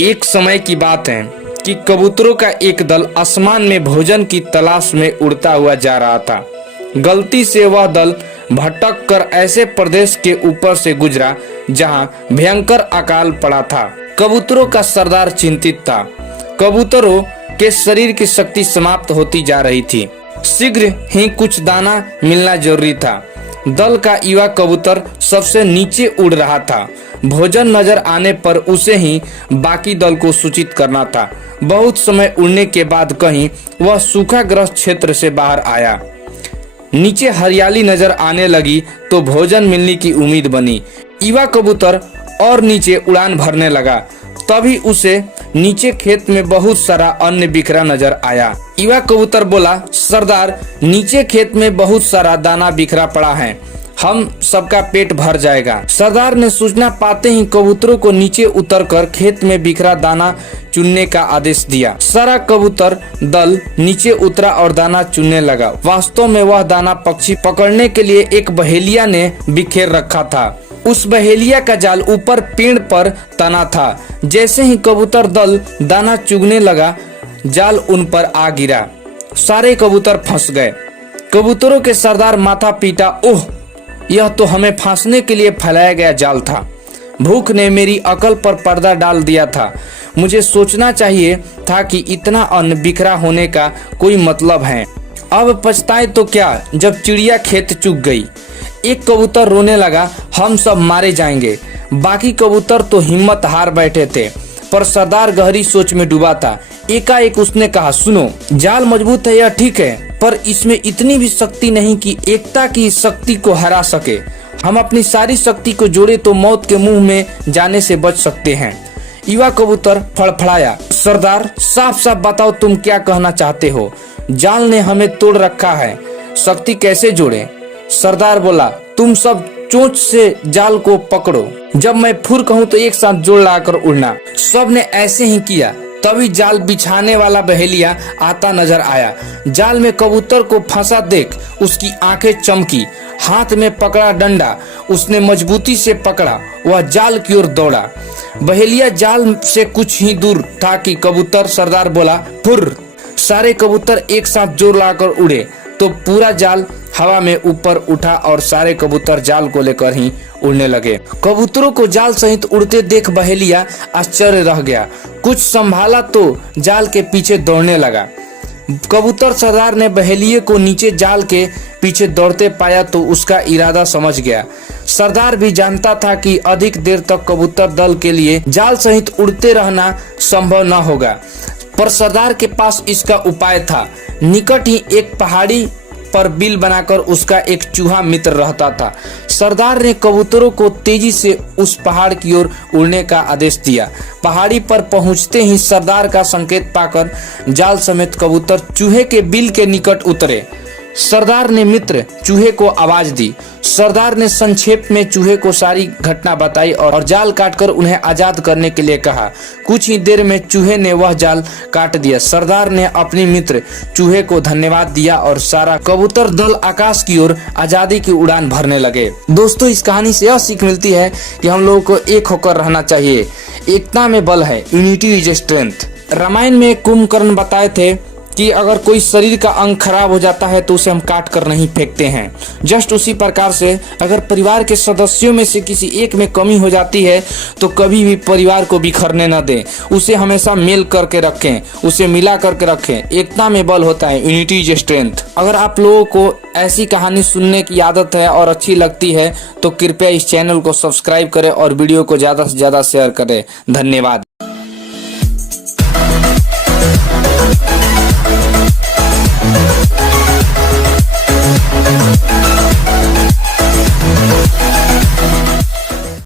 एक समय की बात है कि कबूतरों का एक दल आसमान में भोजन की तलाश में उड़ता हुआ जा रहा था। गलती से वह दल भटक कर ऐसे प्रदेश के ऊपर से गुजरा जहां भयंकर अकाल पड़ा था। कबूतरों का सरदार चिंतित था। कबूतरों के शरीर की शक्ति समाप्त होती जा रही थी। शीघ्र ही कुछ दाना मिलना जरूरी था। दल का युवा कबूतर सबसे नीचे उड़ रहा था। भोजन नजर आने पर उसे ही बाकी दल को सूचित करना था। बहुत समय उड़ने के बाद कहीं वह सूखाग्रस्त क्षेत्र से बाहर आया। नीचे हरियाली नजर आने लगी तो भोजन मिलने की उम्मीद बनी। युवा कबूतर और नीचे उड़ान भरने लगा। तभी उसे नीचे खेत में बहुत सारा अन्न बिखरा नजर आया। युवा कबूतर बोला, सरदार, नीचे खेत में बहुत सारा दाना बिखरा पड़ा है, हम सबका पेट भर जाएगा। सरदार ने सूचना पाते ही कबूतरों को नीचे उतरकर खेत में बिखरा दाना चुनने का आदेश दिया। सारा कबूतर दल नीचे उतरा और दाना चुनने लगा। वास्तव में वह दाना पक्षी पकड़ने के लिए एक बहेलिया ने बिखेर रखा था। उस बहेलिया का जाल ऊपर पेड़ पर तना था। जैसे ही कबूतर दल दाना चुगने लगा, जाल उन पर आ गिरा। सारे कबूतर फंस गए। कबूतरों के सरदार माथा पीटा, ओह, यह तो हमें फांसने के लिए फैलाया गया जाल था। भूख ने मेरी अकल पर पर्दा डाल दिया था। मुझे सोचना चाहिए था कि इतना अन्न बिखरा होने का कोई मतलब है। अब पछताए तो क्या जब चिड़िया खेत चुग गई। एक कबूतर रोने लगा, हम सब मारे जाएंगे। बाकी कबूतर तो हिम्मत हार बैठे थे, पर सरदार गहरी सोच में डूबा था। एकाएक उसने कहा, सुनो, जाल मजबूत है, यह ठीक है, पर इसमें इतनी भी शक्ति नहीं कि एकता की शक्ति को हरा सके। हम अपनी सारी शक्ति को जोड़े तो मौत के मुंह में जाने से बच सकते हैं। युवा कबूतर फड़फड़ाया, सरदार, साफ साफ बताओ तुम क्या कहना चाहते हो। जाल ने हमें तोड़ रखा है, शक्ति कैसे जोड़े। सरदार बोला, तुम सब चोंच से जाल को पकड़ो। जब मैं फुर कहूँ तो एक साथ जोड़ लाकर उड़ना। सब ने ऐसे ही किया। तभी जाल बिछाने वाला बहेलिया आता नजर आया। जाल में कबूतर को फंसा देख उसकी आंखें चमकी। हाथ में पकड़ा डंडा उसने मजबूती से पकड़ा। वह जाल की ओर दौड़ा। बहेलिया जाल से कुछ ही दूर था कि कबूतर सरदार बोला, फुर। सारे कबूतर एक साथ जोर लाकर उड़े तो पूरा जाल हवा में ऊपर उठा और सारे कबूतर जाल को लेकर ही उड़ने लगे। कबूतरों को जाल सहित उड़ते देख बहेलिया आश्चर्य रह गया। कुछ संभाला तो जाल के पीछे दौड़ने लगा। कबूतर सरदार ने बहेलिये को नीचे जाल के पीछे दौड़ते पाया तो उसका इरादा समझ गया। सरदार भी जानता था कि अधिक देर तक कबूतर दल के लिए जाल सहित उड़ते रहना संभव न होगा, पर सरदार के पास इसका उपाय था। निकट ही एक पहाड़ी पर बिल बनाकर उसका एक चूहा मित्र रहता था। सरदार ने कबूतरों को तेजी से उस पहाड़ की ओर उड़ने का आदेश दिया। पहाड़ी पर पहुंचते ही सरदार का संकेत पाकर जाल समेत कबूतर चूहे के बिल के निकट उतरे। सरदार ने मित्र चूहे को आवाज दी। सरदार ने संक्षेप में चूहे को सारी घटना बताई और जाल काटकर उन्हें आजाद करने के लिए कहा। कुछ ही देर में चूहे ने वह जाल काट दिया। सरदार ने अपने मित्र चूहे को धन्यवाद दिया और सारा कबूतर दल आकाश की ओर आजादी की उड़ान भरने लगे। दोस्तों, इस कहानी से यह सीख मिलती है कि हम लोगों को एक होकर रहना चाहिए। एकता में बल है, यूनिटी इज स्ट्रेंथ। रामायण में कुंभकर्ण बताए थे कि अगर कोई शरीर का अंग खराब हो जाता है तो उसे हम काट कर नहीं फेंकते हैं। जस्ट उसी प्रकार से अगर परिवार के सदस्यों में से किसी एक में कमी हो जाती है तो कभी भी परिवार को बिखरने न दें। उसे हमेशा मेल करके रखें, उसे मिला करके रखें। एकता में बल होता है, यूनिटी इज स्ट्रेंथ। अगर आप लोगों को ऐसी कहानी सुनने की आदत है और अच्छी लगती है तो कृपया इस चैनल को सब्सक्राइब करें और वीडियो को ज़्यादा से ज़्यादा शेयर करें। धन्यवाद।